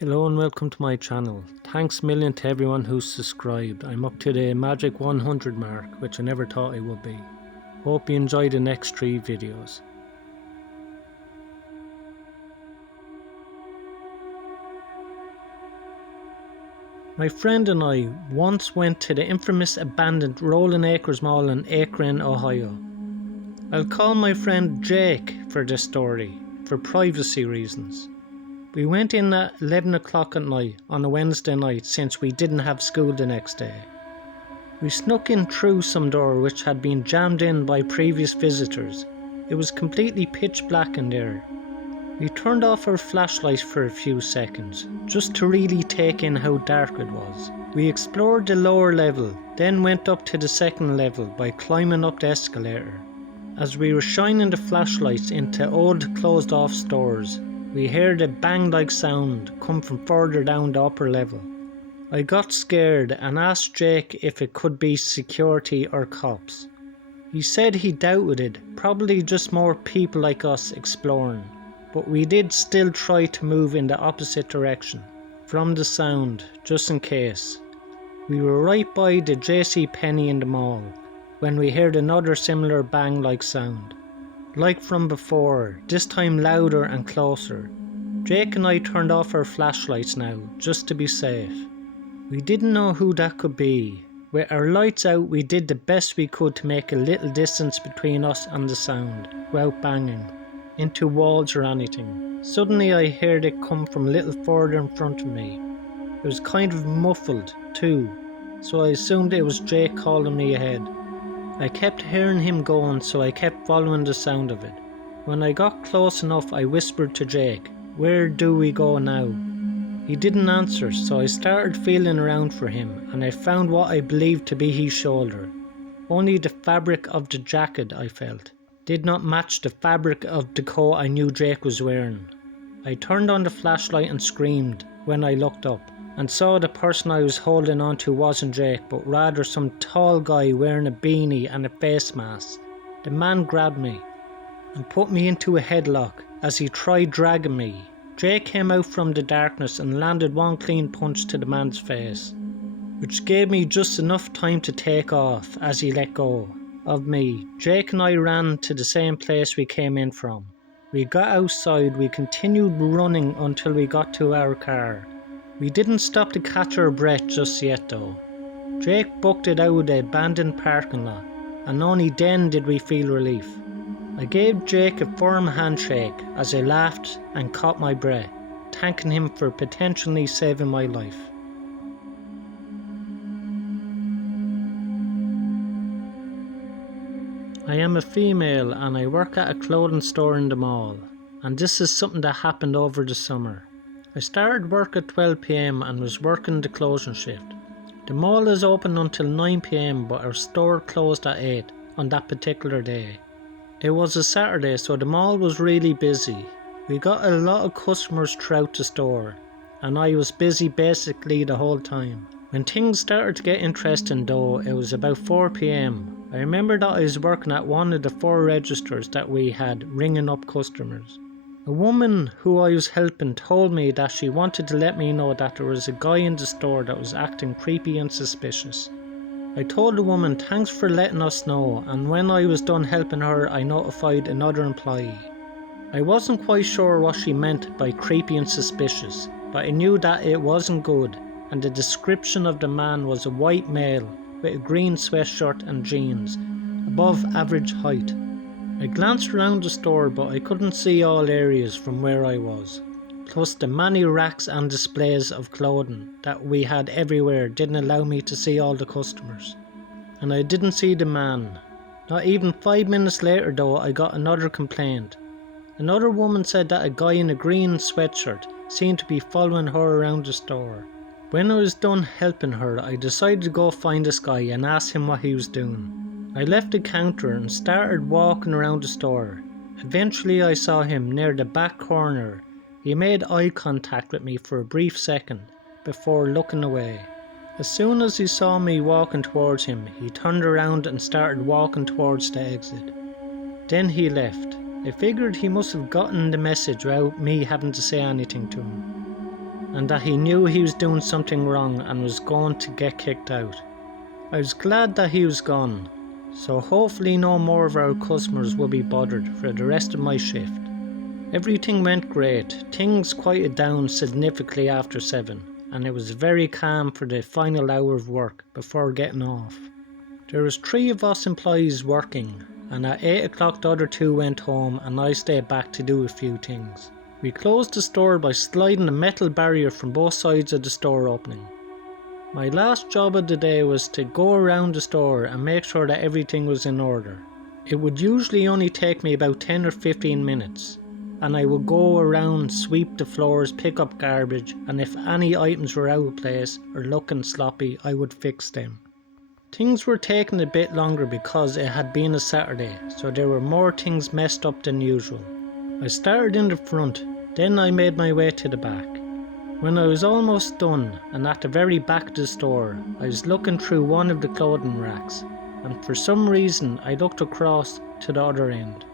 Hello and welcome to my channel. Thanks a million to everyone who's subscribed. I'm up to the magic 100 mark, which I never thought I would be. Hope you enjoy the next 3 videos. My friend and I once went to the infamous abandoned Rolling Acres Mall in Akron, Ohio. I'll call my friend Jake for this story, for privacy reasons. We went in at 11 o'clock at night on a Wednesday night since we didn't have school the next day. We snuck in through some door which had been jammed in by previous visitors. It was completely pitch black in there. We turned off our flashlights for a few seconds, just to really take in how dark it was. We explored the lower level, then went up to the second level by climbing up the escalator. As we were shining the flashlights into old closed off stores, we heard a bang-like sound come from further down the upper level. I got scared and asked Jake if it could be security or cops. He said he doubted it, probably just more people like us exploring, but we did still try to move in the opposite direction from the sound, just in case. We were right by the JCPenney in the mall when we heard another similar bang-like sound. Like from before, this time louder and closer. Jake and I turned off our flashlights now, just to be safe. We didn't know who that could be. With our lights out, we did the best we could to make a little distance between us and the sound, without banging into walls or anything. Suddenly I heard it come from a little further in front of me. It was kind of muffled too, so I assumed it was Jake calling me ahead. I kept hearing him going, so I kept following the sound of it. When I got close enough, I whispered to Jake, "Where do we go now?" He didn't answer, so I started feeling around for him, and I found what I believed to be his shoulder. Only the fabric of the jacket, I felt, did not match the fabric of the coat I knew Jake was wearing. I turned on the flashlight and screamed when I looked up, and saw the person I was holding on to wasn't Jake, but rather some tall guy wearing a beanie and a face mask. The man grabbed me and put me into a headlock as he tried dragging me. Jake came out from the darkness and landed one clean punch to the man's face, which gave me just enough time to take off as he let go of me. Jake and I ran to the same place we came in from. We got outside, we continued running until we got to our car. We didn't stop to catch our breath just yet though. Jake booked it out of the abandoned parking lot, and only then did we feel relief. I gave Jake a firm handshake as I laughed and caught my breath, thanking him for potentially saving my life. I am a female and I work at a clothing store in the mall, and this is something that happened over the summer. I started work at 12 PM and was working the closing shift. The mall is open until 9 PM, but our store closed at 8 on that particular day. It was a Saturday, so the mall was really busy. We got a lot of customers throughout the store, and I was busy basically the whole time. When things started to get interesting though, it was about 4 PM. I remember that I was working at one of the 4 registers that we had, ringing up customers. A woman who I was helping told me that she wanted to let me know that there was a guy in the store that was acting creepy and suspicious. I told the woman thanks for letting us know, and when I was done helping her I notified another employee. I wasn't quite sure what she meant by creepy and suspicious, but I knew that it wasn't good, and the description of the man was a white male with a green sweatshirt and jeans, above average height. I glanced around the store, but I couldn't see all areas from where I was. Plus the many racks and displays of clothing that we had everywhere didn't allow me to see all the customers. And I didn't see the man. Not even 5 minutes later though, I got another complaint. Another woman said that a guy in a green sweatshirt seemed to be following her around the store. When I was done helping her, I decided to go find this guy and ask him what he was doing. I left the counter and started walking around the store. Eventually I saw him near the back corner. He made eye contact with me for a brief second before looking away. As soon as he saw me walking towards him, he turned around and started walking towards the exit. Then he left. I figured he must have gotten the message without me having to say anything to him. and that he knew he was doing something wrong and was going to get kicked out. I was glad that he was gone, so hopefully no more of our customers will be bothered for the rest of my shift. Everything went great. Things quieted down significantly after 7, and it was very calm for the final hour of work before getting off. There was 3 of us employees working, and at 8 o'clock the other 2 went home and I stayed back to do a few things. We closed the store by sliding a metal barrier from both sides of the store opening. My last job of the day was to go around the store and make sure that everything was in order. It would usually only take me about 10 or 15 minutes, and I would go around, sweep the floors, pick up garbage, and if any items were out of place or looking sloppy, I would fix them. Things were taking a bit longer because it had been a Saturday, so there were more things messed up than usual. I started in the front, then I made my way to the back. When I was almost done and at the very back of the store, I was looking through one of the clothing racks, and for some reason I looked across to the other end.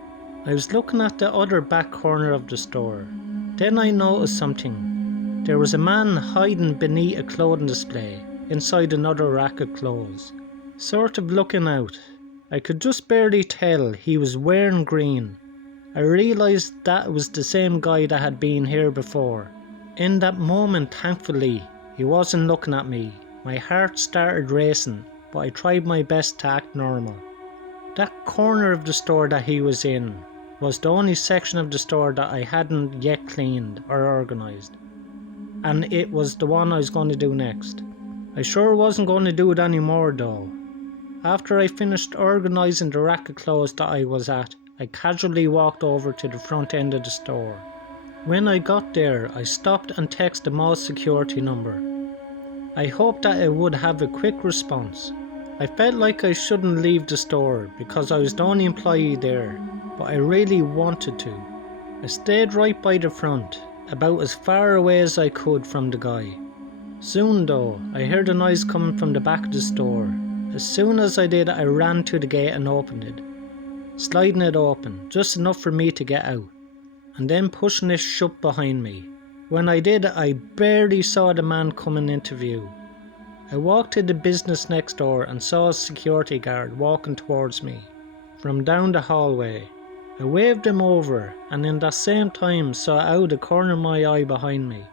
I was looking at the other back corner of the store. Then I noticed something. There was a man hiding beneath a clothing display inside another rack of clothes, sort of looking out. I could just barely tell he was wearing green. I realised that was the same guy that had been here before. In that moment, thankfully, he wasn't looking at me. My heart started racing, but I tried my best to act normal. That corner of the store that he was in was the only section of the store that I hadn't yet cleaned or organised, and it was the one I was going to do next. I sure wasn't going to do it anymore though. After I finished organising the rack of clothes that I was at, I casually walked over to the front end of the store. When I got there, I stopped and texted the mall security number. I hoped that it would have a quick response. I felt like I shouldn't leave the store because I was the only employee there, but I really wanted to. I stayed right by the front, about as far away as I could from the guy. Soon though, I heard a noise coming from the back of the store. As soon as I did, I ran to the gate and opened it, sliding it open, just enough for me to get out, and then pushing it shut behind me. When I did, I barely saw the man coming into view. I walked to the business next door and saw a security guard walking towards me from down the hallway. I waved him over, and in that same time saw out the corner of my eye behind me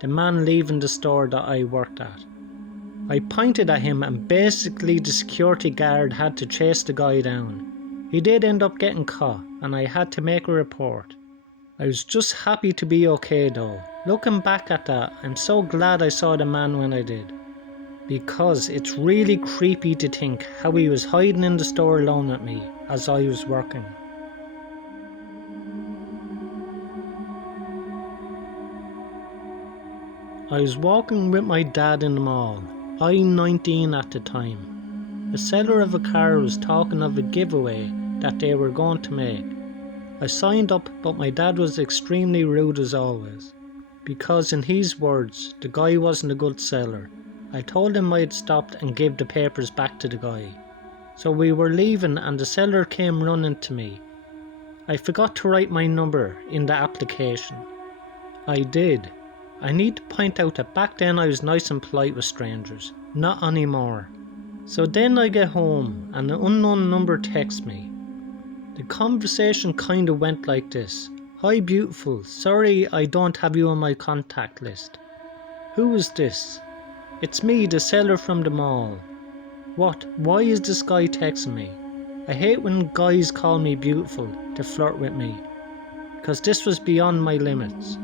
the man leaving the store that I worked at. I pointed at him and basically the security guard had to chase the guy down. He did end up getting caught and I had to make a report. I was just happy to be okay though. Looking back at that, I'm so glad I saw the man when I did, because it's really creepy to think how he was hiding in the store alone at me as I was working. I was walking with my dad in the mall, I-19 at the time. The seller of a car was talking of a giveaway that they were going to make. I signed up, but my dad was extremely rude as always, because in his words, the guy wasn't a good seller. I told him I'd stopped and gave the papers back to the guy. So we were leaving and the seller came running to me. I forgot to write my number in the application. I did. I need to point out that back then I was nice and polite with strangers, not anymore. So then I get home and an unknown number texts me. The conversation kind of went like this. Hi beautiful, sorry I don't have you on my contact list. Who is this? It's me, the seller from the mall. What? Why is this guy texting me? I hate when guys call me beautiful to flirt with me, because this was beyond my limits.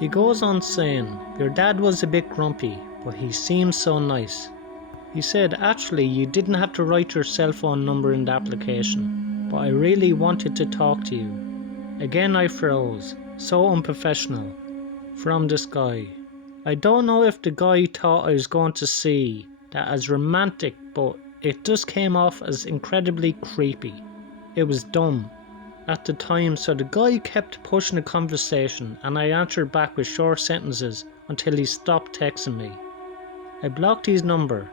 He goes on saying, your dad was a bit grumpy, but he seems so nice. He said, actually you didn't have to write your cell phone number in the application, but I really wanted to talk to you. Again I froze, so unprofessional, from this guy. I don't know if the guy thought I was going to see that as romantic, but it just came off as incredibly creepy. It was dumb at the time, so the guy kept pushing the conversation and I answered back with short sentences until he stopped texting me. I blocked his number.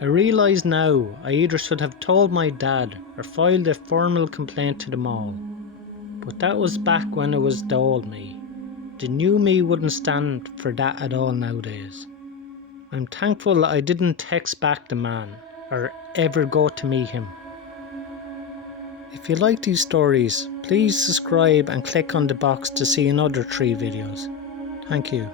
I realise now I either should have told my dad or filed a formal complaint to the mall. But that was back when it was the old me. The new me wouldn't stand for that at all nowadays. I'm thankful that I didn't text back the man or ever go to meet him. If you like these stories, please subscribe and click on the box to see another 3 videos. Thank you.